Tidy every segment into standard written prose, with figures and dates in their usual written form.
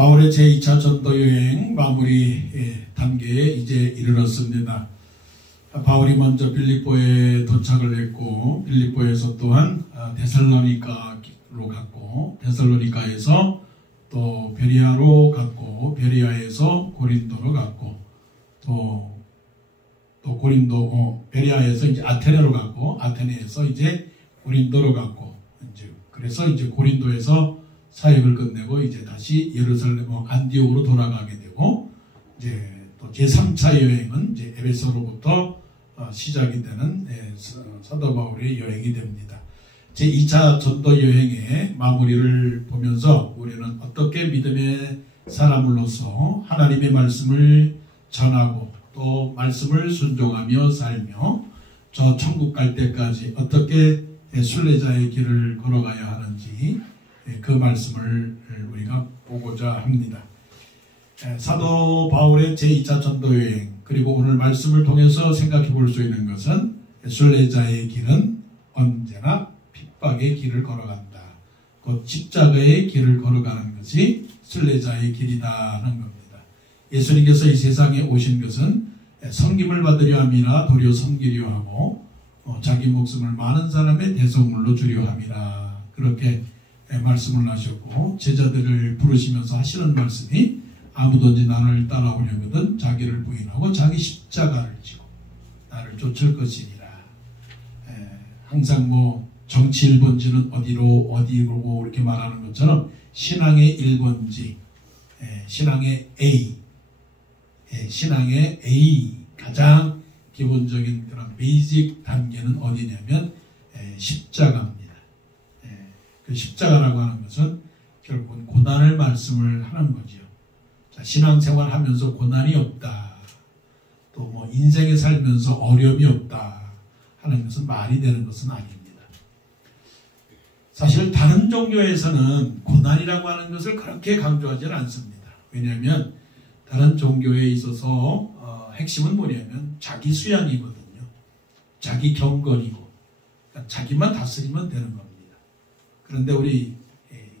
바울의 제2차 전도여행 마무리 단계에 이제 이르렀습니다. 바울이 먼저 빌립보에 도착을 했고, 빌립보에서 또한 데살로니가로 갔고, 데살로니가에서 또 베리아로 갔고, 베리아에서 고린도로 갔고, 또 베리아에서 이제 아테네로 갔고, 아테네에서 이제 고린도로 갔고, 그래서 이제 고린도에서 사역을 끝내고 이제 다시 예루살렘 안디옥으로 돌아가게 되고, 이제 또 제3차 여행은 이제 에베소로부터 시작이 되는 사도 바울의 여행이 됩니다. 제2차 전도 여행의 마무리를 보면서 우리는 어떻게 믿음의 사람으로서 하나님의 말씀을 전하고 또 말씀을 순종하며 살며 저 천국 갈 때까지 어떻게 순례자의 길을 걸어가야 하는지 그 말씀을 우리가 보고자 합니다. 사도 바울의 제2차 전도여행, 그리고 오늘 말씀을 통해서 생각해 볼 수 있는 것은 순례자의 길은 언제나 핍박의 길을 걸어간다. 곧 십자가의 길을 걸어가는 것이 순례자의 길이다는 겁니다. 예수님께서 이 세상에 오신 것은 섬김을 받으려 함이나 도리어 섬기려 하고 자기 목숨을 많은 사람의 대속물로 주려 함이라. 그렇게 말씀을 하셨고, 제자들을 부르시면서 하시는 말씀이 아무든지 나를 따라오려거든 자기를 부인하고 자기 십자가를 지고 나를 쫓을 것이니라. 항상 정치 1번지는 어디로 이렇게 말하는 것처럼 신앙의 1번지, 신앙의 A, 가장 기본적인 그런 베이직 단계는 어디냐면 십자가입니다. 그 십자가라고 하는 것은 결국은 고난을 말씀을 하는 거죠. 자, 신앙생활 하면서 고난이 없다, 또 인생에 살면서 어려움이 없다 하는 것은 말이 되는 것은 아닙니다. 사실 다른 종교에서는 고난이라고 하는 것을 그렇게 강조하지는 않습니다. 왜냐하면 다른 종교에 있어서 핵심은 뭐냐면 자기 수양이거든요. 자기 경건이고, 그러니까 자기만 다스리면 되는 겁니다. 그런데 우리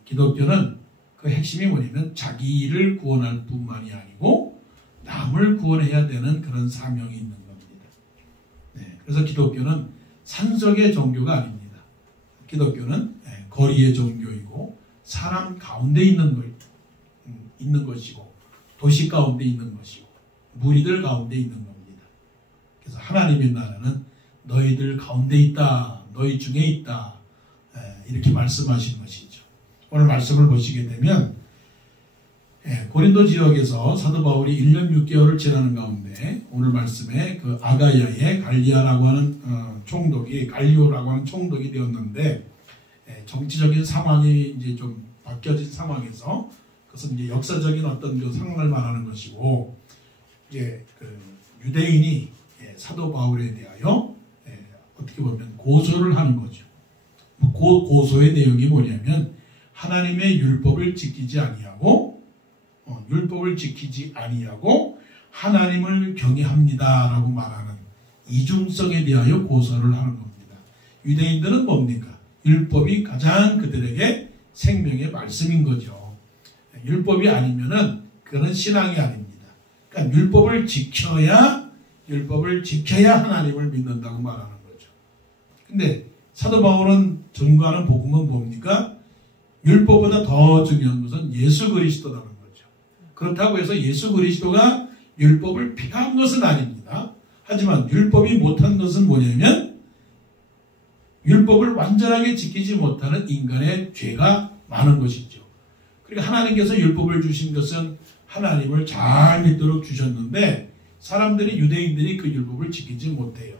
기독교는 그 핵심이 뭐냐면 자기를 구원할 뿐만이 아니고 남을 구원해야 되는 그런 사명이 있는 겁니다. 그래서 기독교는 산속의 종교가 아닙니다. 기독교는 거리의 종교이고 사람 가운데 있는 것이고 도시 가운데 있는 것이고 무리들 가운데 있는 겁니다. 그래서 하나님의 나라는 너희들 가운데 있다, 너희 중에 있다, 이렇게 말씀하신 것이죠. 오늘 말씀을 보시게 되면 고린도 지역에서 사도 바울이 1년 6개월을 지나는 가운데 오늘 말씀에 그 아가야의 갈리오라고 하는 총독이 되었는데, 정치적인 상황이 이제 좀 바뀌어진 상황에서 그것은 이제 역사적인 어떤 그 상황을 말하는 것이고, 이제 그 유대인이 사도 바울에 대하여 어떻게 보면 고소를 하는 거죠. 고소의 내용이 뭐냐면 하나님의 율법을 지키지 아니하고 하나님을 경외합니다라고 말하는 이중성에 대하여 고소를 하는 겁니다. 유대인들은 뭡니까? 율법이 가장 그들에게 생명의 말씀인 거죠. 율법이 아니면은 그거는 신앙이 아닙니다. 그러니까 율법을 지켜야 하나님을 믿는다고 말하는 거죠. 근데 사도 바울은 전가하는 복음은 뭡니까? 율법보다 더 중요한 것은 예수 그리스도라는 거죠. 그렇다고 해서 예수 그리스도가 율법을 폐한 것은 아닙니다. 하지만 율법이 못한 것은 뭐냐면 율법을 완전하게 지키지 못하는 인간의 죄가 많은 것이죠. 그러니까 하나님께서 율법을 주신 것은 하나님을 잘 믿도록 주셨는데 사람들이, 유대인들이 그 율법을 지키지 못해요.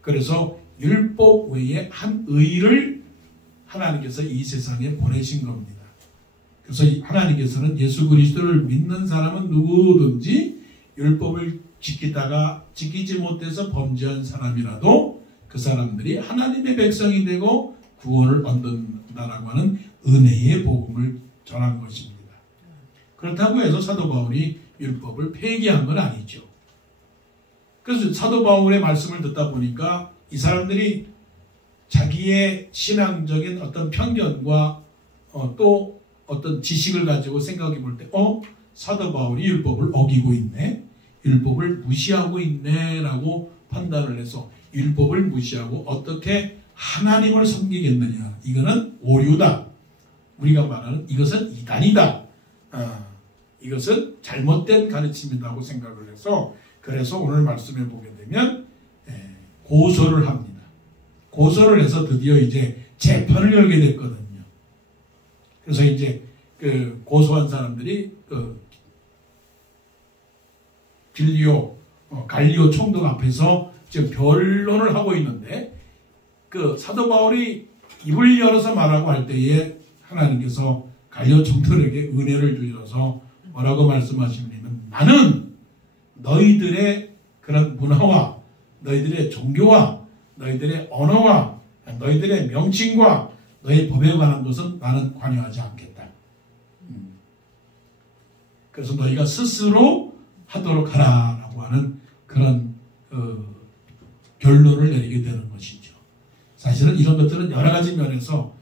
그래서 율법 외에 한 의를 하나님께서 이 세상에 보내신 겁니다. 그래서 하나님께서는 예수 그리스도를 믿는 사람은 누구든지 율법을 지키다가 지키지 못해서 범죄한 사람이라도 그 사람들이 하나님의 백성이 되고 구원을 얻는다라고 하는 은혜의 복음을 전한 것입니다. 그렇다고 해서 사도 바울이 율법을 폐기한 건 아니죠. 그래서 사도 바울의 말씀을 듣다 보니까 이 사람들이 자기의 신앙적인 어떤 편견과 또 어떤 지식을 가지고 생각해 볼 때 사도 바울이 율법을 어기고 있네, 율법을 무시하고 있네 라고 판단을 해서 율법을 무시하고 어떻게 하나님을 섬기겠느냐, 이거는 오류다, 우리가 말하는 이것은 이단이다, 이것은 잘못된 가르침이라고 생각을 해서, 그래서 오늘 말씀해 보게 되면 고소를 합니다. 고소를 해서 드디어 이제 재판을 열게 됐거든요. 그래서 이제 그 고소한 사람들이 갈리오 총독 앞에서 지금 변론을 하고 있는데, 그 사도 바울이 입을 열어서 말하고 할 때에 하나님께서 갈리오 총독에게 은혜를 주셔서 뭐라고 말씀하시냐면, 나는 너희들의 그런 문화와 너희들의 종교와 너희들의 언어와 너희들의 명칭과 너희 법에 관한 것은 나는 관여하지 않겠다. 그래서 너희가 스스로 하도록 하라라고 하는 그런 결론을 내리게 되는 것이죠. 사실은 이런 것들은 여러 가지 면에서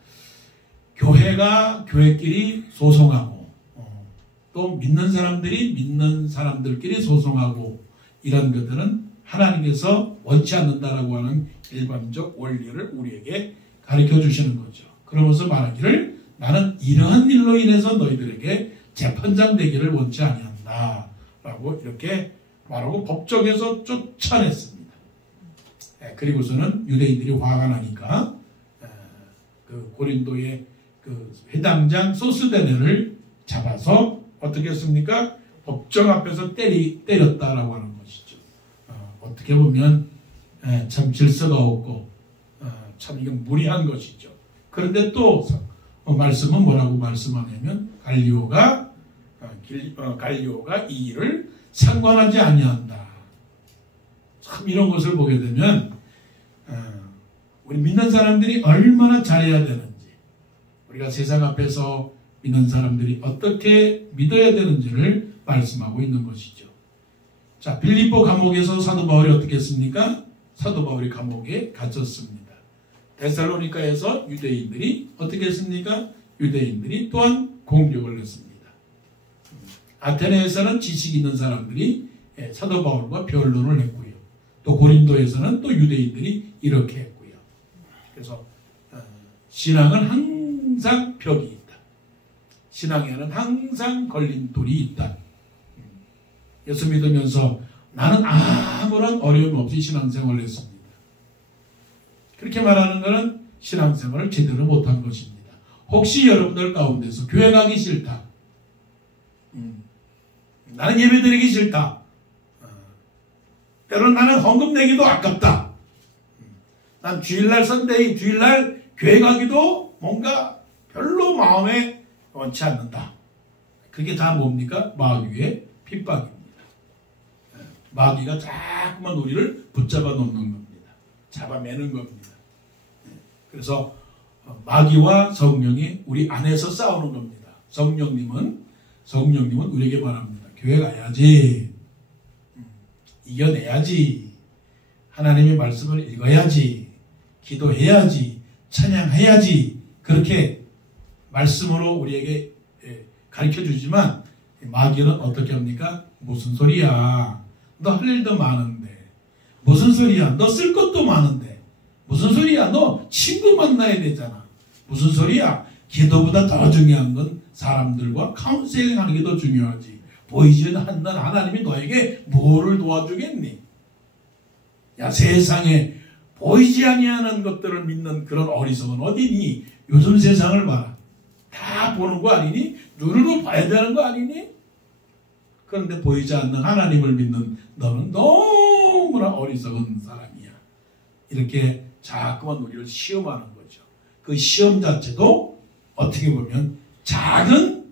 교회가 교회끼리 소송하고 또 믿는 사람들이 믿는 사람들끼리 소송하고, 이런 것들은 하나님께서 원치 않는다라고 하는 일반적 원리를 우리에게 가르쳐 주시는 거죠. 그러면서 말하기를, 나는 이러한 일로 인해서 너희들에게 재판장 되기를 원치 아니한다 라고 이렇게 말하고 법정에서 쫓아냈습니다. 그리고서는 유대인들이 화가 나니까 그 고린도의 그 회당장 소스데네를 잡아서 어떻게 했습니까? 법정 앞에서 때렸다라고 하는 것이죠. 어떻게 보면 참 질서가 없고 참 이건 무리한 것이죠. 그런데 또 말씀은 뭐라고 말씀하냐면, 갈리오가 이 일을 상관하지 아니한다. 참 이런 것을 보게 되면 우리 믿는 사람들이 얼마나 잘해야 되는지, 우리가 세상 앞에서 믿는 사람들이 어떻게 믿어야 되는지를 말씀하고 있는 것이죠. 자, 빌립보 감옥에서 사도 바울이 어떻게 했습니까? 사도 바울이 감옥에 갇혔습니다. 데살로니가에서 유대인들이 어떻게 했습니까? 유대인들이 또한 공격을 했습니다. 아테네에서는 지식 있는 사람들이 사도 바울과 변론을 했고요. 또 고린도에서는 또 유대인들이 이렇게 했고요. 그래서 신앙은 항상 벽이 있다. 신앙에는 항상 걸림돌이 있다. 예수 믿으면서 나는 아무런 어려움 없이 신앙생활을 했습니다. 그렇게 말하는 것은 신앙생활을 제대로 못한 것입니다. 혹시 여러분들 가운데서 교회 가기 싫다, 나는 예배드리기 싫다, 때로는 나는 헌금 내기도 아깝다, 난 주일날 선데이, 주일날 교회 가기도 뭔가 별로 마음에 원치 않는다. 그게 다 뭡니까? 마귀의 핍박입니다. 마귀가 자꾸만 우리를 붙잡아 놓는 겁니다. 잡아매는 겁니다. 그래서 마귀와 성령이 우리 안에서 싸우는 겁니다. 성령님은 우리에게 말합니다. 교회 가야지, 이겨내야지, 하나님의 말씀을 읽어야지, 기도해야지, 찬양해야지, 그렇게 말씀으로 우리에게 가르쳐 주지만, 마귀는 어떻게 합니까? 무슨 소리야, 너 할 일도 많은데, 무슨 소리야, 너 쓸 것도 많은데, 무슨 소리야, 너 친구 만나야 되잖아, 무슨 소리야, 기도보다 더 중요한 건 사람들과 카운셀링 하는 게 더 중요하지, 보이지 않는 하나님이 너에게 뭐를 도와주겠니? 야, 세상에 보이지 아니하는 것들을 믿는 그런 어리석은 어디니? 요즘 세상을 봐라, 다 보는 거 아니니? 눈으로 봐야 되는 거 아니니? 그런데 보이지 않는 하나님을 믿는 너는 너무나 어리석은 사람이야. 이렇게 자꾸만 우리를 시험하는 거죠. 그 시험 자체도 어떻게 보면 작은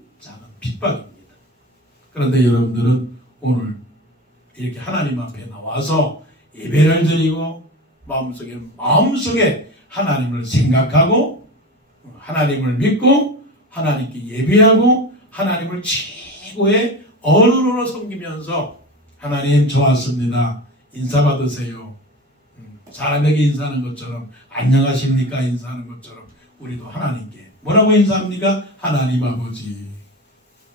핍박입니다. 그런데 여러분들은 오늘 이렇게 하나님 앞에 나와서 예배를 드리고 마음속에 하나님을 생각하고 하나님을 믿고 하나님께 예배하고 하나님을 최고의 어른으로 섬기면서, 하나님 저 왔습니다, 인사 받으세요, 사람에게 인사하는 것처럼, 안녕하십니까 인사하는 것처럼 우리도 하나님께 뭐라고 인사합니까? 하나님 아버지.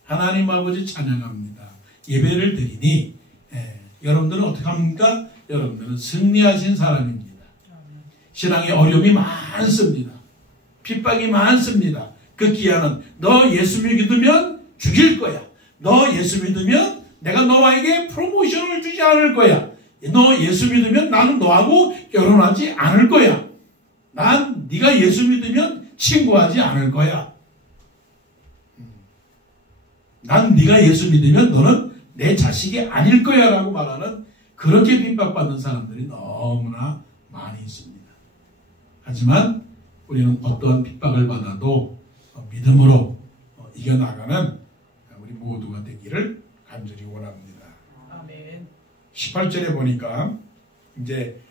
하나님 아버지 찬양합니다. 예배를 드리니 여러분들은 어떻게 합니까? 여러분들은 승리하신 사람입니다. 신앙의 어려움이 많습니다. 핍박이 많습니다. 그 기한은 너 예수 믿으면 죽일 거야. 너 예수 믿으면 내가 너에게 프로모션을 주지 않을 거야. 너 예수 믿으면 나는 너하고 결혼하지 않을 거야. 난 네가 예수 믿으면 친구하지 않을 거야. 난 네가 예수 믿으면 너는 내 자식이 아닐 거야 라고 말하는 그렇게 핍박받는 사람들이 너무나 많이 있습니다. 하지만 우리는 어떠한 핍박을 받아도 믿음으로 이겨나가는 우리 모두가 되기를 간절히 원합니다. 아멘. 18절에 보니까 이제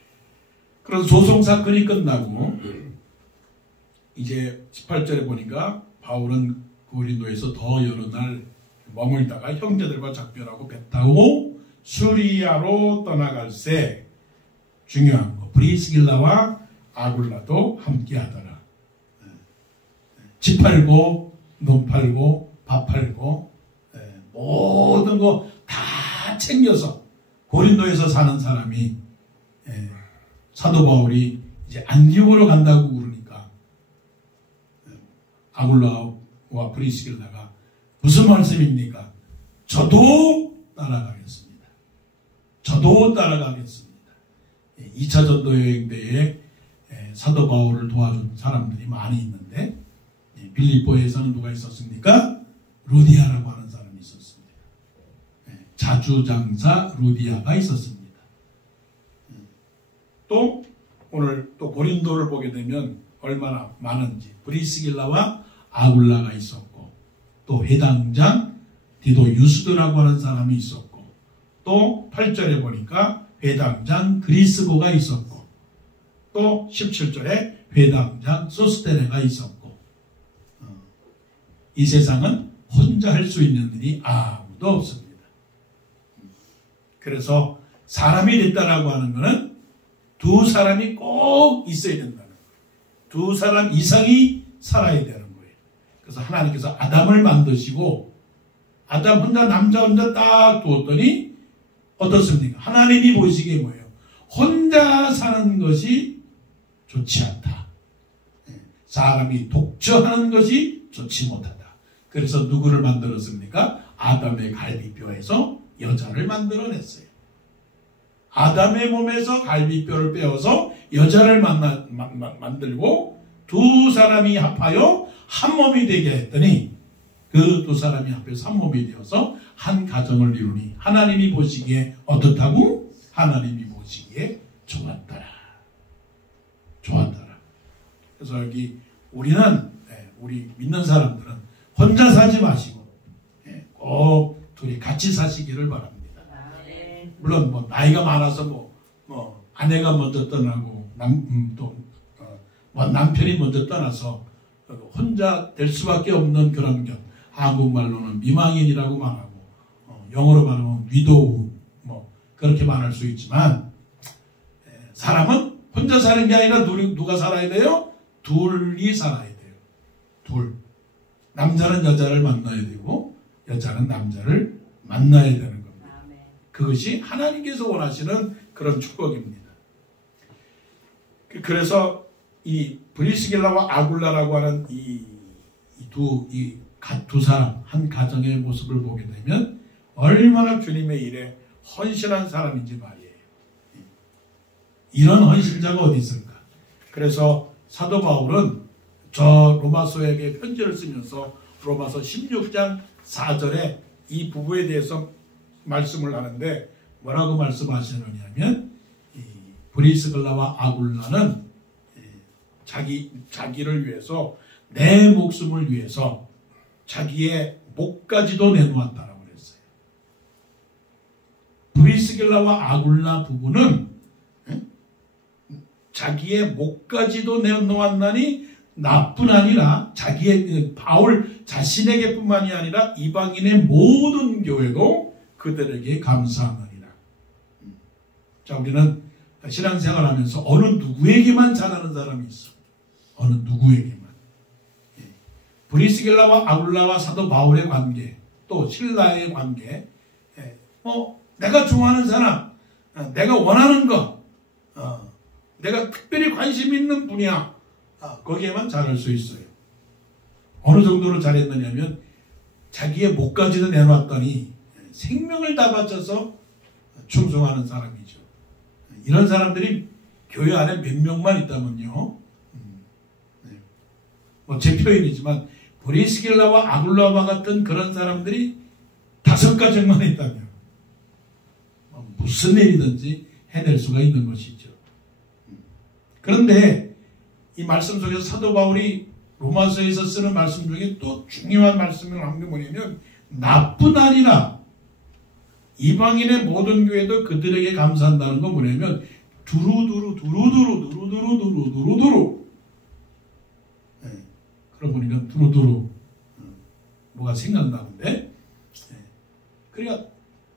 그런 소송 사건이 끝나고 이제 18절에 보니까 바울은 고린도에서 더 여러 날 머물다가 형제들과 작별하고 배 타고 수리아로 떠나갈새 중요한 거 프리스길라와 아굴라도 함께 하더라. 집 팔고 논 팔고 밥 팔고 모든 거 다 챙겨서 고린도에서 사는 사람이 사도 바울이 이제 안디옥으로 간다고 그러니까 아굴라와 프리스길라가 무슨 말씀입니까? 저도 따라가겠습니다. 저도 따라가겠습니다. 2차 전도 여행 때에 사도 바울을 도와준 사람들이 많이 있는데 빌립보에서는 누가 있었습니까? 루디아라고 하는 사람이 있었습니다. 자주장사 루디아가 있었습니다. 또 오늘 또 고린도를 보게 되면 얼마나 많은지 브리스길라와 아굴라가 있었고 또 회당장 디도 유스도라고 하는 사람이 있었고 또 8절에 보니까 회당장 그리스고가 있었고 또 17절에 회당장 소스테네가 있었고 이 세상은 혼자 할 수 있는 일이 아무도 없습니다. 그래서 사람이 됐다라고 하는 것은 두 사람이 꼭 있어야 된다는 거예요. 두 사람 이상이 살아야 되는 거예요. 그래서 하나님께서 아담을 만드시고 아담 혼자 남자 혼자 딱 두었더니 어떻습니까? 하나님이 보시기에 뭐예요? 혼자 사는 것이 좋지 않다. 사람이 독처하는 것이 좋지 못하다. 그래서 누구를 만들었습니까? 아담의 갈비뼈에서 여자를 만들어냈어요. 아담의 몸에서 갈비뼈를 빼어서 여자를 만들고 두 사람이 합하여 한 몸이 되게 했더니 그 두 사람이 합해서 한 몸이 되어서 한 가정을 이루니 하나님이 보시기에 어떻다고? 하나님이 보시기에 좋았더라. 좋았더라. 그래서 여기 우리는 우리 믿는 사람들은 혼자 살지 마시고 꼭 둘이 같이 사시기를 바랍니다. 물론 뭐 나이가 많아서 뭐 아내가 먼저 떠나고 남편이 먼저 떠나서 혼자 될 수밖에 없는 그런 것. 한국말로는 미망인이라고 말하고 영어로 말하면 위도우 뭐 그렇게 말할 수 있지만 사람은 혼자 사는 게 아니라 누가 살아야 돼요? 둘이 살아야 돼요. 둘. 남자는 여자를 만나야 되고 여자는 남자를 만나야 되는 겁니다. 그것이 하나님께서 원하시는 그런 축복입니다. 그래서 이 브리스길라와 아굴라라고 하는 이 두 사람 한 가정의 모습을 보게 되면 얼마나 주님의 일에 헌신한 사람인지 말이에요. 이런 헌신자가 어디 있을까? 그래서 사도 바울은 저 로마서에게 편지를 쓰면서 로마서 16장 4절에 이 부부에 대해서 말씀을 하는데 뭐라고 말씀하시느냐면 브리스길라와 아굴라는 자기를 위해서 내 목숨을 위해서 자기의 목까지도 내놓았다라고 그랬어요. 브리스길라와 아굴라 부부는 자기의 목까지도 내놓았나니 나뿐 아니라 자기의 바울 자신에게뿐만이 아니라 이방인의 모든 교회도 그들에게 감사하느니라. 자, 우리는 신앙생활하면서 어느 누구에게만 잘하는 사람이 있어. 어느 누구에게만. 브리스길라와 아굴라와 사도 바울의 관계, 또 신라의 관계, 내가 좋아하는 사람, 내가 원하는 것, 내가 특별히 관심 있는 분야, 거기에만 잘할 수 있어요. 어느 정도로 잘했느냐면 자기의 목까지도 내놨더니 생명을 다 바쳐서 충성하는 사람이죠. 이런 사람들이 교회 안에 몇 명만 있다면요. 제 표현이지만 브리스길라와 아굴라와 같은 그런 사람들이 5가정만 있다면 무슨 일이든지 해낼 수가 있는 것이죠. 그런데 이 말씀 속에서 사도 바울이 로마서에서 쓰는 말씀 중에 또 중요한 말씀을 한 게 뭐냐면 나쁜 아니라 이방인의 모든 교회도 그들에게 감사한다는 건 뭐냐면 두루두루 그러고 보니까 두루두루 뭐가 생각나는데 그러니까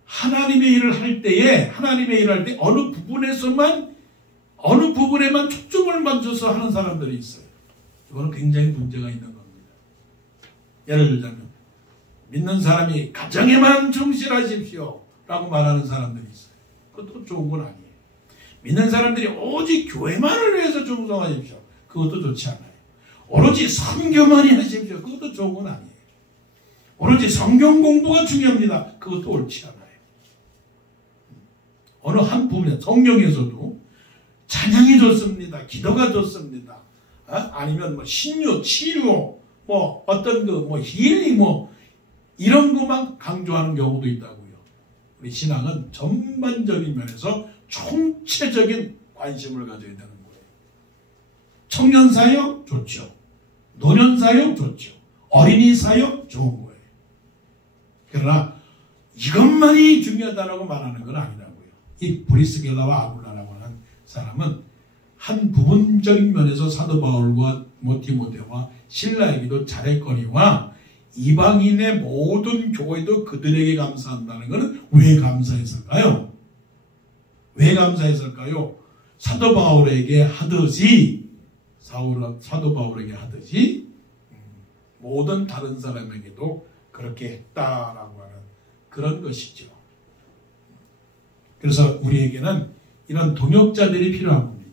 하나님의 일을 할 때에 어느 부분에만 초점을 맞춰서 하는 사람들이 있어요. 이거는 굉장히 문제가 있는 겁니다. 예를 들자면 믿는 사람이 가정에만 충실하십시오 라고 말하는 사람들이 있어요. 그것도 좋은 건 아니에요. 믿는 사람들이 오직 교회만을 위해서 충성하십시오. 그것도 좋지 않아요. 오로지 선교만이 하십시오. 그것도 좋은 건 아니에요. 오로지 성경 공부가 중요합니다. 그것도 옳지 않아요. 어느 한 부분에 성경에서도 찬양이 좋습니다. 기도가 좋습니다. 아니면 신유, 치료, 어떤 힐링 이런 것만 강조하는 경우도 있다고요. 우리 신앙은 전반적인 면에서 총체적인 관심을 가져야 되는 거예요. 청년 사역 좋죠. 노년 사역 좋죠. 어린이 사역 좋은 거예요. 그러나 이것만이 중요하다고 말하는 건 아니라고요. 이 브리스길라와 아굴라라고 하는 사람은 한 부분적인 면에서 사도 바울과 디모데와 신라에게도 잘했거니와 이방인의 모든 교회도 그들에게 감사한다는 것은 왜 감사했을까요? 왜 감사했을까요? 사도 바울에게 하듯이 모든 다른 사람에게도 그렇게 했다라고 하는 그런 것이죠. 그래서 우리에게는 이런 동역자들이 필요한 겁니다.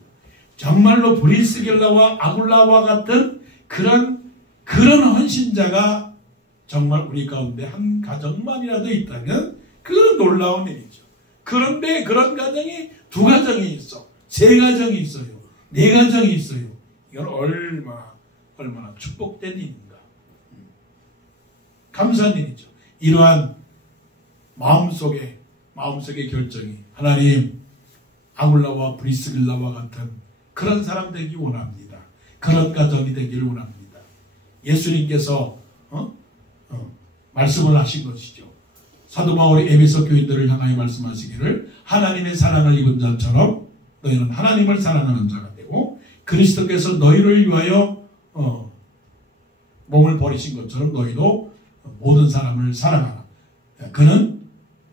정말로 브리스길라와 아굴라와 같은 그런 헌신자가 정말 우리 가운데 한 가정만이라도 있다면 그건 놀라운 일이죠. 그런데 그런 가정이 2가정이 있어, 3가정이 있어요, 4가정이 있어요. 이건 얼마나 축복된 일인가. 감사한 일이죠. 이러한 마음속의 결정이 하나님 아굴라와 브리스길라와 같은 그런 사람 되기 원합니다. 그런 가정이 되기를 원합니다. 예수님께서 말씀을 하신 것이죠. 사도 바울이 에베소 교인들을 향하여 말씀하시기를 하나님의 사랑을 입은 자처럼 너희는 하나님을 사랑하는 자가 되고 그리스도께서 너희를 위하여 몸을 버리신 것처럼 너희도 모든 사람을 사랑하라. 그는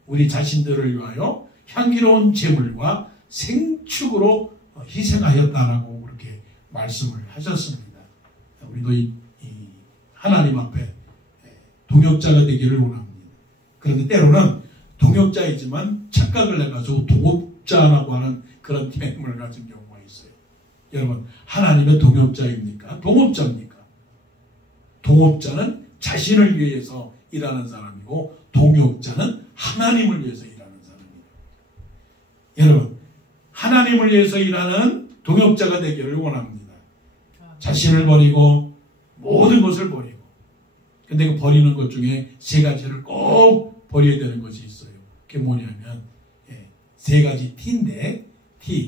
우리 자신들을 위하여 향기로운 제물과 생축으로 희생하였다라고 그렇게 말씀을 하셨습니다. 우리도 이 하나님 앞에 동역자가 되기를 원합니다. 그런데 때로는 동역자이지만 착각을 해가지고 동업자라고 하는 그런 개념을 가진 경우가 있어요. 여러분, 하나님의 동역자입니까? 동업자입니까? 동업자는 자신을 위해서 일하는 사람이고 동역자는 하나님을 위해서 일하는 사람입니다. 여러분, 하나님을 위해서 일하는 동역자가 되기를 원합니다. 자신을 버리고 모든 것을 버리고, 근데 그 버리는 것 중에 3가지를 꼭 버려야 되는 것이 있어요. 그게 뭐냐면 3가지 T인데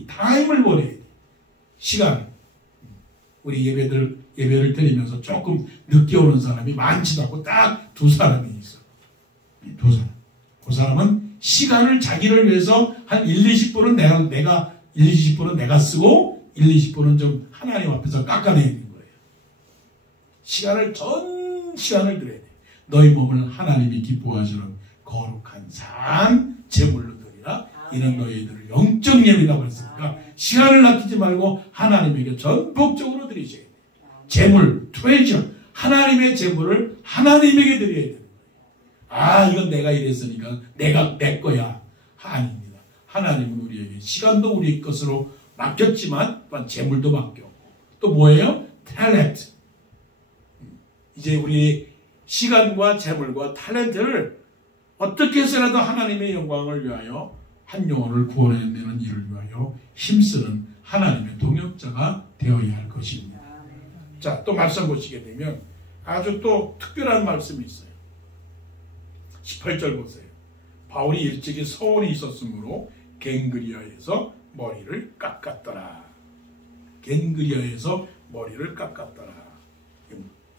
타임을 버려야 돼요. 시간. 우리 예배를 드리면서 조금 늦게 오는 사람이 많지도 않고 딱 2사람이 있어. 2사람. 그 사람은 시간을 자기를 위해서 한 1-20분은 내가 1-20분은 내가 쓰고 1-20분은 좀 하나님 앞에서 깎아내야 되는 거예요. 전 시간을 드려야 돼. 너희 몸을 하나님이 기뻐하시는 거룩한 산 제물로 드리라. 이는 너희들을 영적 예배라고 했으니까 시간을 아끼지 말고 하나님에게 전폭적으로 드리셔야 돼. 제물, 트레저, 하나님의 재물을 하나님에게 드려야 되는 거예요. 아, 이건 내가 이랬으니까 내 거야. 아닙니다. 하나님은 우리에게 시간도 우리 것으로 맡겼지만 또한 재물도 맡겼고 또 뭐예요? 탤런트. 이제 우리 시간과 재물과 탤런트를 어떻게 해서라도 하나님의 영광을 위하여 한 영혼을 구원해내는 일을 위하여 힘쓰는 하나님의 동역자가 되어야 할 것입니다. 자, 또 말씀 보시게 되면 아주 또 특별한 말씀이 있어요. 18절 보세요. 바울이 일찍이 서원이 있었으므로 갱그리아에서 머리를 깎았더라. 갱그리아에서 머리를 깎았더라.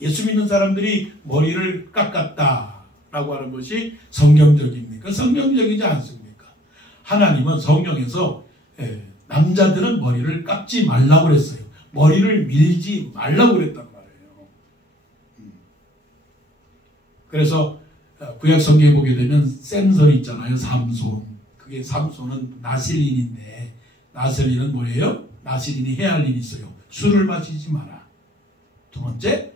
예수 믿는 사람들이 머리를 깎았다라고 하는 것이 성경적입니까? 성경적이지 않습니까? 하나님은 성경에서 남자들은 머리를 깎지 말라고 그랬어요. 머리를 밀지 말라고 그랬단 말이에요. 그래서 구약 성경에 보게 되면 샘선이 있잖아요. 삼손. 그게 삼손은 나실인인데 나실인은 뭐예요? 나실인이 해야 할 일이 있어요. 술을 마시지 마라. 두 번째,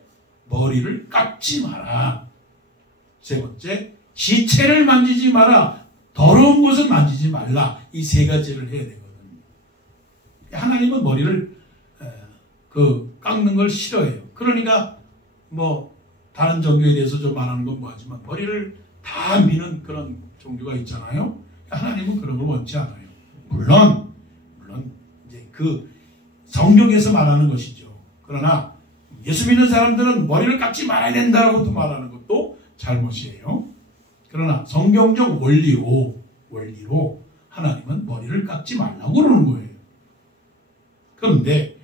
머리를 깎지 마라. 세 번째, 시체를 만지지 마라. 더러운 곳은 만지지 말라. 이 세 가지를 해야 되거든요. 하나님은 머리를 깎는 걸 싫어해요. 그러니까 뭐 다른 종교에 대해서 좀 말하는 건 뭐하지만 머리를 다 미는 그런 종교가 있잖아요. 하나님은 그런 걸 원치 않아요. 물론 이제 그 성경에서 말하는 것이죠. 그러나 예수 믿는 사람들은 머리를 깎지 말아야 된다라고 또 말하는 것도 잘못이에요. 그러나 성경적 원리로 하나님은 머리를 깎지 말라고 그러는 거예요. 그런데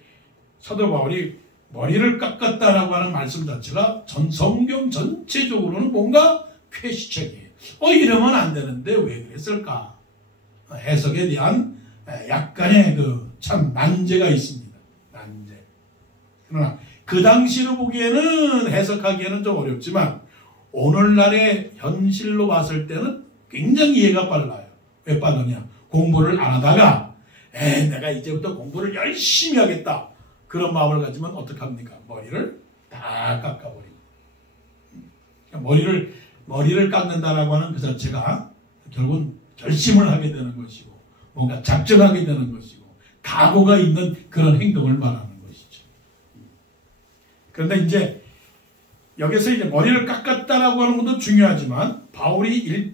사도 바울이 머리를 깎았다라고 하는 말씀 자체가 성경 전체적으로는 뭔가 쾌시적이에요. 이러면 안 되는데 왜 그랬을까? 해석에 대한 약간의 참 난제가 있습니다. 난제. 그러나 그 당시로 보기에는 해석하기에는 좀 어렵지만 오늘날의 현실로 봤을 때는 굉장히 이해가 빨라요. 왜 빠르냐? 공부를 안 하다가 내가 이제부터 공부를 열심히 하겠다. 그런 마음을 가지면 어떡합니까? 머리를 다 깎아버리고. 머리를 깎는다라고 하는 그 자체가 결국은 결심을 하게 되는 것이고 뭔가 작정하게 되는 것이고 각오가 있는 그런 행동을 말하는 것이죠. 그런데 이제 여기서 이제 머리를 깎았다라고 하는 것도 중요하지만 바울이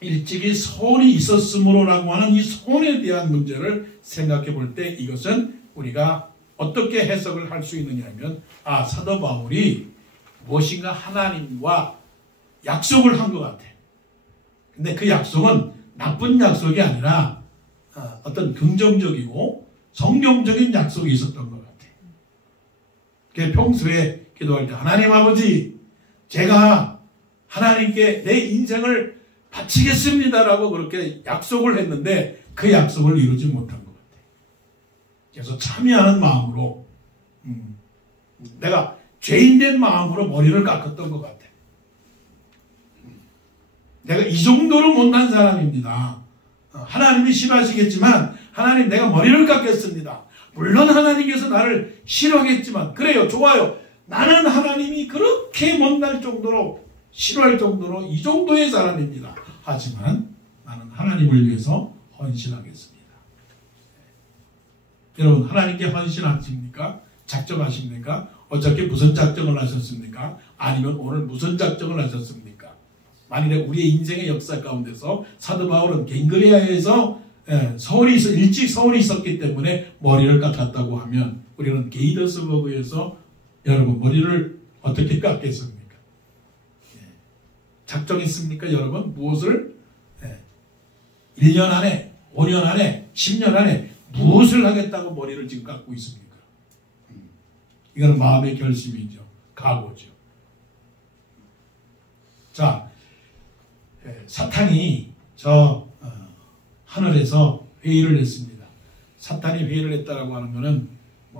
일찍이 소원이 있었으므로라고 하는 이 소원에 대한 문제를 생각해 볼 때 이것은 우리가 어떻게 해석을 할 수 있느냐 하면 사도 바울이 무엇인가 하나님과 약속을 한 것 같아. 근데 그 약속은 나쁜 약속이 아니라 어떤 긍정적이고 성경적인 약속이 있었던 것 같아. 그래서 평소에 기도할 때 하나님 아버지 제가 하나님께 내 인생을 바치겠습니다라고 그렇게 약속을 했는데 그 약속을 이루지 못한 것 같아. 그래서 참여하는 마음으로 내가 죄인된 마음으로 머리를 깎았던 것 같아. 내가 이 정도로 못난 사람입니다. 하나님이 싫어하시겠지만 하나님 내가 머리를 깎겠습니다. 물론 하나님께서 나를 싫어하겠지만 그래요. 좋아요. 나는 하나님이 그렇게 못날 정도로 싫어할 정도로 이 정도의 사람입니다. 하지만 나는 하나님을 위해서 헌신하겠습니다. 여러분 하나님께 헌신하십니까? 작정하십니까? 어저께 무슨 작정을 하셨습니까? 아니면 오늘 무슨 작정을 하셨습니까? 만일에 우리의 인생의 역사 가운데서 사도 바울은 갱그리아에서 일찍 서울이 있었기 때문에 머리를 깎았다고 하면 우리는 게이더스버그에서 여러분 머리를 어떻게 깎겠습니까? 작정했습니까? 여러분 무엇을 1년 안에 5년 안에 10년 안에 무엇을 하겠다고 머리를 지금 깎고 있습니까? 이거는 마음의 결심이죠. 각오죠. 자, 사탄이 하늘에서 회의를 했습니다. 사탄이 회의를 했다라고 하는 것은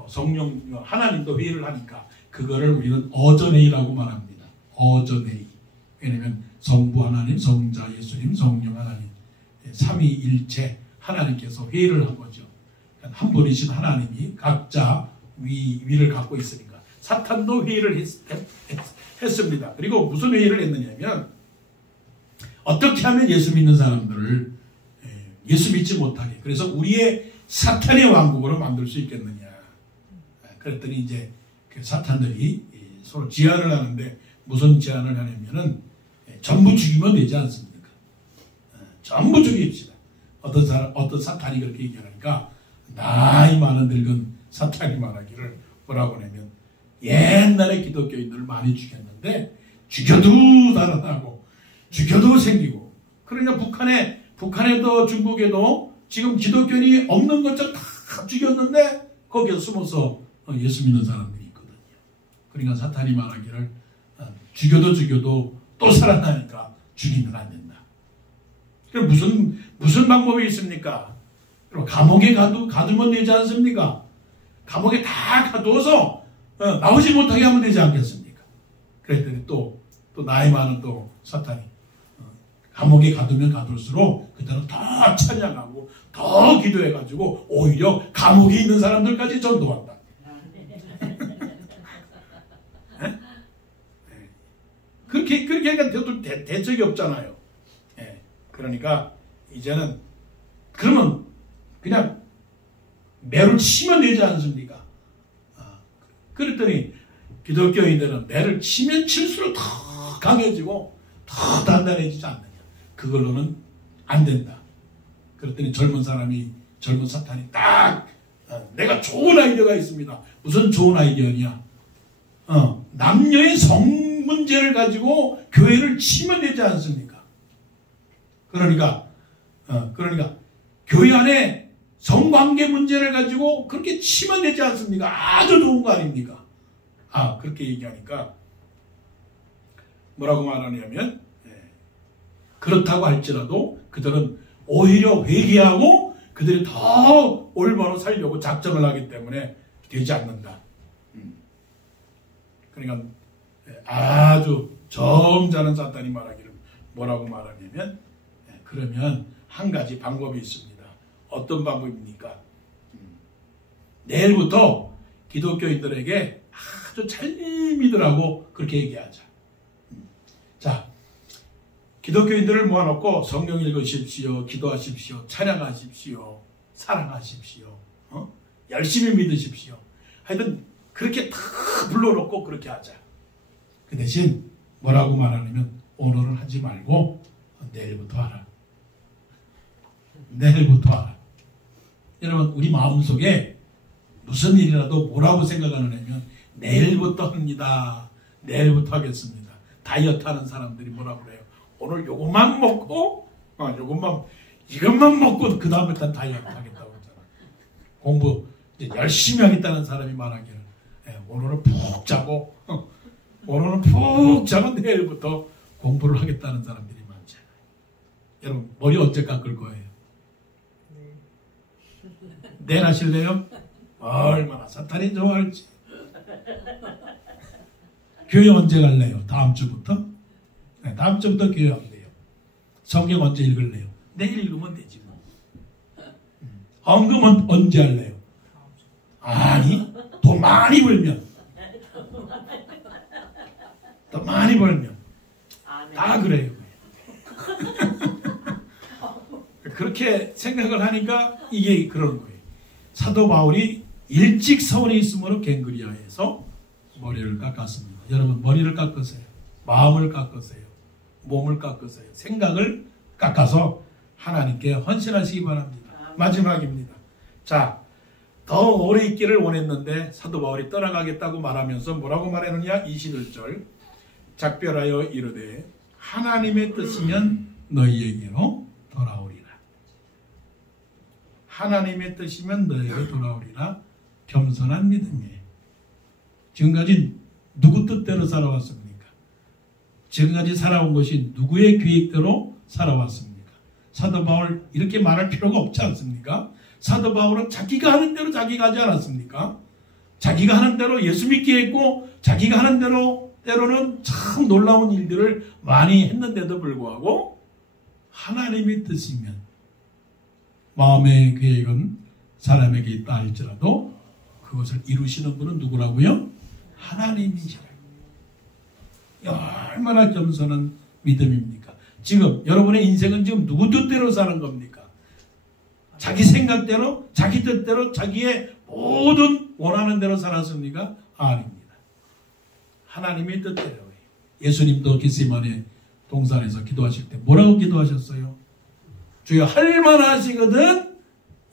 성령 하나님도 회의를 하니까 그거를 우리는 어전회의라고 말합니다. 어전회의. 왜냐하면 성부 하나님, 성자 예수님, 성령 하나님 삼위일체 하나님께서 회의를 한 거죠. 한 분이신 하나님이 각자 위를 갖고 있으니까 사탄도 회의를 했습니다. 그리고 무슨 회의를 했느냐면 어떻게 하면 예수 믿는 사람들을 예수 믿지 못하게, 그래서 우리의 사탄의 왕국으로 만들 수 있겠느냐. 그랬더니 이제 그 사탄들이 서로 제안을 하는데 무슨 제안을 하냐면은 전부 죽이면 되지 않습니까? 전부 죽입시다. 어떤 사탄이 그렇게 얘기하니까 나이 많은 늙은 사탄이 말하기를 뭐라고 하냐면 옛날에 기독교인들을 많이 죽였는데 죽여도 살아나고 죽여도 생기고, 그러니까 북한에도 중국에도 지금 기독교인이 없는 것처럼 다 죽였는데 거기에 숨어서 예수 믿는 사람들이 있거든요. 그러니까 사탄이 말하기를 죽여도 또 살아나니까 죽이면 안 된다. 그럼 무슨 방법이 있습니까? 감옥에 가두면 되지 않습니까? 감옥에 다 가두어서 나오지 못하게 하면 되지 않겠습니까? 그랬더니 또 나이 많은 또 사탄이 감옥에 가두면 가둘수록 그때는 더 찬양하고 더 기도해가지고 오히려 감옥에 있는 사람들까지 전도한다. 네? 그렇게 하니까 대책이 없잖아요. 네. 그러니까 이제는 그러면 그냥 매를 치면 되지 않습니까? 그랬더니 기독교인들은 매를 치면 칠수록 더 강해지고 더 단단해지지 않느냐. 그걸로는 안 된다. 그랬더니 젊은 사탄이 딱 내가 좋은 아이디어가 있습니다. 무슨 좋은 아이디어냐? 남녀의 성 문제를 가지고 교회를 치면 되지 않습니까? 그러니까 교회 안에 성관계 문제를 가지고 그렇게 치면 되지 않습니까? 아주 좋은 거 아닙니까? 그렇게 얘기하니까 뭐라고 말하냐면 그렇다고 할지라도 그들은 오히려 회개하고 그들이 더 올바로 살려고 작정을 하기 때문에 되지 않는다. 그러니까 아주 점잖은 사탄이 말하기를 뭐라고 말하냐면 그러면 한 가지 방법이 있습니다. 어떤 방법입니까? 내일부터 기독교인들에게 아주 잘 믿으라고 그렇게 얘기하자. 자, 기독교인들을 모아놓고 성경 읽으십시오, 기도하십시오, 찬양하십시오, 사랑하십시오, 열심히 믿으십시오. 하여튼 그렇게 다 불러놓고 그렇게 하자. 그 대신 뭐라고 말하냐면 오늘은 하지 말고 내일부터 하라. 내일부터 하라. 여러분, 우리 마음속에 무슨 일이라도 뭐라고 생각하느냐면 내일부터 합니다. 내일부터 하겠습니다. 다이어트 하는 사람들이 뭐라고 그래요? 오늘 요것만 먹고 이것만 먹고 그 다음에 다이어트 하겠다고 했잖아. 공부 이제 열심히 하겠다는 사람이 말하기를 오늘은 푹 자고 내일부터 공부를 하겠다는 사람들이 많잖아요. 여러분, 머리 언제 깎을 거예요? 내일 하실래요? 얼마나 사탄이 좋아할지. 교회 언제 갈래요? 다음 주부터? 네, 다음 주부터 교회 안 돼요. 성경 언제 읽을래요? 내일 읽으면 되지 뭐. 헌금은 언제 할래요? 아니, 더 많이 벌면. 더 많이 벌면. 다 그래요. 그렇게 생각을 하니까 이게 그런 거예요. 사도 바울이 일찍 서원에 있으므로 갱그리아에서 머리를 깎았습니다. 여러분, 머리를 깎으세요. 마음을 깎으세요. 몸을 깎으세요. 생각을 깎아서 하나님께 헌신하시기 바랍니다. 마지막입니다. 자, 더 오래 있기를 원했는데 사도 바울이 떠나가겠다고 말하면서 뭐라고 말했느냐? 21절. 작별하여 이르되 하나님의 뜻이면 너희에게로 돌아오리라. 하나님의 뜻이면 너희에게 돌아오리라. 겸손한 믿음이에요. 지금까지 누구 뜻대로 살아왔습니까? 지금까지 살아온 것이 누구의 계획대로 살아왔습니까? 사도 바울 이렇게 말할 필요가 없지 않습니까? 사도 바울은 자기가 하는 대로 자기가 하지 않았습니까? 자기가 하는 대로 예수 믿게 했고 자기가 하는 대로 때로는 참 놀라운 일들을 많이 했는데도 불구하고 하나님의 뜻이면 마음의 계획은 사람에게 있다 할지라도 그것을 이루시는 분은 누구라고요? 하나님이시라. 얼마나 겸손한 믿음입니까? 지금 여러분의 인생은 지금 누구 뜻대로 사는 겁니까? 자기 생각대로, 자기 뜻대로, 자기의 모든 원하는 대로 살았습니까? 아닙니다. 하나님의 뜻대로. 예수님도 겟세마네 동산에서 기도하실 때 뭐라고 기도하셨어요? 주여 할 만하시거든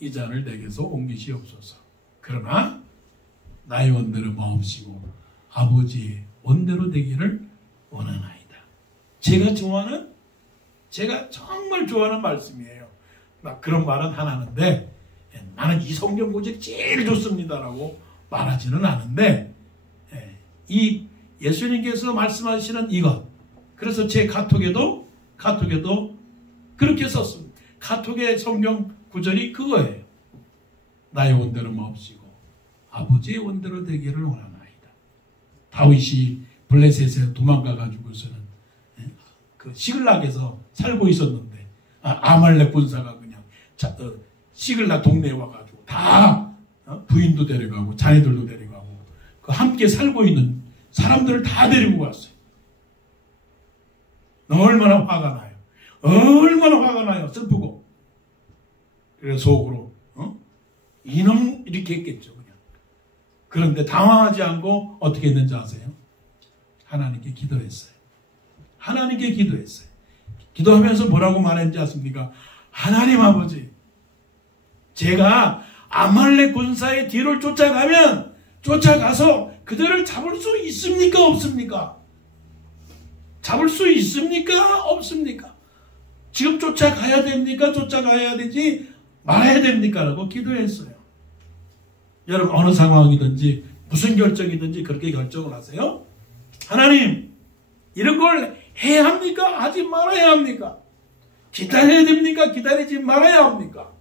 이 잔을 내게서 옮기시옵소서. 그러나 나의 원대로 마옵시고 아버지의 원대로 되기를 원하나이다. 제가 정말 좋아하는 말씀이에요. 막 그런 말은 안 하는데 나는 이 성경 구절이 제일 좋습니다라고 말하지는 않은데 이 예수님께서 말씀하시는 이것, 그래서 제 카톡에도 그렇게 썼습니다. 카톡의 성경 구절이 그거예요. 나의 원대로 마옵시고 아버지의 원대로 되기를 원하나이다. 다윗이 블레셋에 도망가가지고서는 그 시글락에서 살고 있었는데 아말렉 군사가 그냥 시글락 동네에 와가지고 다 부인도 데려가고 자녀들도 데려가고 그 함께 살고 있는 사람들을 다 데리고 왔어요. 얼마나 화가 나요. 얼마나 화가 나요. 슬프고. 그래서 속으로 이놈 이렇게 했겠죠. 그냥. 그런데 당황하지 않고 어떻게 했는지 아세요? 하나님께 기도했어요. 하나님께 기도했어요. 기도하면서 뭐라고 말했는지 아십니까? 하나님 아버지, 제가 아말렉 군사의 뒤를 쫓아가서 그들을 잡을 수 있습니까? 없습니까? 잡을 수 있습니까? 없습니까? 지금 쫓아가야 됩니까? 쫓아가야 되지 말아야 됩니까? 라고 기도했어요. 여러분 어느 상황이든지 무슨 결정이든지 그렇게 결정을 하세요. 하나님, 이런 걸 해야 합니까? 하지 말아야 합니까? 기다려야 됩니까? 기다리지 말아야 합니까?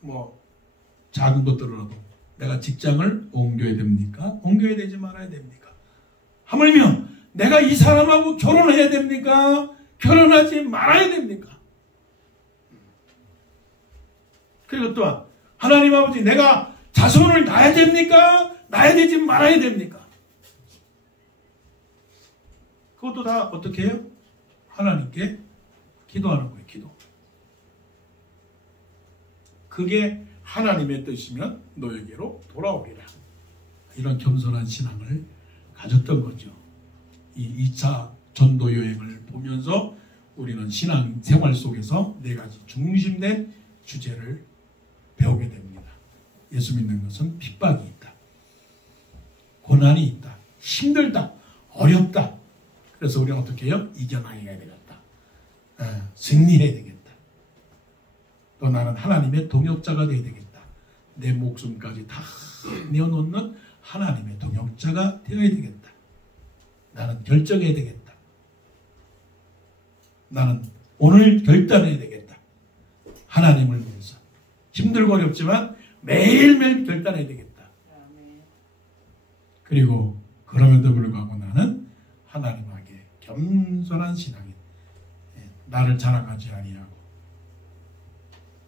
뭐 작은 것들로라도 내가 직장을 옮겨야 됩니까? 옮겨야 되지 말아야 됩니까? 하물며 내가 이 사람하고 결혼해야 됩니까? 결혼하지 말아야 됩니까? 그리고 또한 하나님 아버지, 내가 자손을 낳아야 됩니까? 낳아야 되지 말아야 됩니까? 그것도 다 어떻게 해요? 하나님께 기도하는 거예요. 기도. 그게 하나님의 뜻이면 너에게로 돌아오리라. 이런 겸손한 신앙을 가졌던 거죠. 이 2차 전도 여행을 보면서 우리는 신앙 생활 속에서 4가지 중심된 주제를 배우게 됩니다. 예수 믿는 것은 핍박이 있다. 고난이 있다. 힘들다. 어렵다. 그래서 우리는 어떻게 해요? 이겨나가야 되겠다. 승리해야 되겠다. 또 나는 하나님의 동역자가 되어야 되겠다. 내 목숨까지 다 내어놓는 하나님의 동역자가 되어야 되겠다. 나는 결정해야 되겠다. 나는 오늘 결단해야 되겠다. 하나님을 위해서. 힘들고 어렵지만 매일매일 결단해야 되겠다. 그리고 그럼에도 불구하고 나는 하나님에게 겸손한 신앙인, 나를 자랑하지 아니하고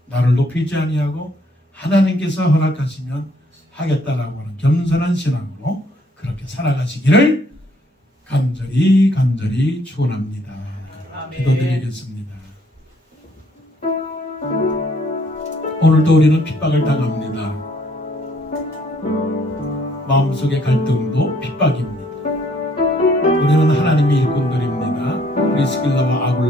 나를 높이지 아니하고 하나님께서 허락하시면 하겠다라고 하는 겸손한 신앙으로 그렇게 살아가시기를 간절히 축원합니다. 기도드리겠습니다. 오늘도 우리는 핍박을 당합니다. 마음속의 갈등도 핍박입니다. 우리는 하나님의 일꾼들입니다. 프리스길라와 아굴라